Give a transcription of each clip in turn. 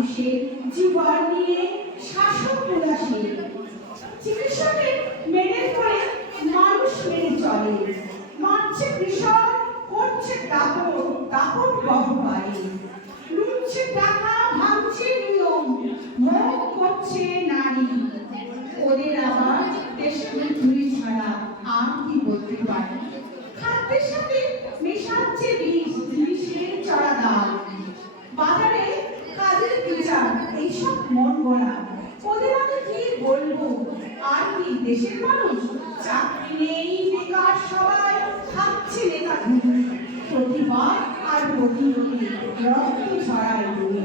মানুষের জীবন নিয়ে শাসন উদাসীন। চিকিৎসকের মেনে করে মানুষ মেনে চলে, মারছে কৃষক, করছে দাপট গহ্বরে, লুটছে টাকা, ভাঙছে নিয়ম, ভোগ করছে নারী। ওদের আবার দেশের ধুলি ছাড়া আর কি বলতে পারে? খাদ্যের সাথে মেশাচ্ছে বিষ, জিনিসের চড়া দাম, বাজারে কাজের বিচার, এইসব মন গড়া। ওদের আমি কি বলবো? আর কি দেশের মানুষ? চাকরি নেই, বেকার সবাই, খাচ্ছে নেতা ঘুরে, প্রতিবাদ আর প্রতিরোধে রক্ত ছড়ায় ডুবে।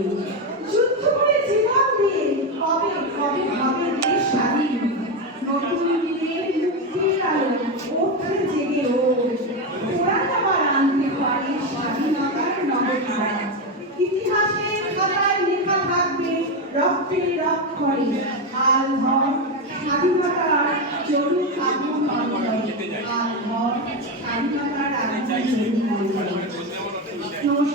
যুদ্ধ করে জীবন দিয়ে কবে কবে হবে দেশ স্বাধীন? নতুন দিনের মুক্তির আলো ওঠে জেগে ওরা আবার আনতে পারে স্বাধীনতার নবধারা। ইতিহাসের খাতায় লেখা থাকবে রক্তের রক্ষরে, আল ধর স্বাধীনতার চলুক আগুন অন্তরে, আল ধর স্বাধীনতার আগুন। নমস্কার।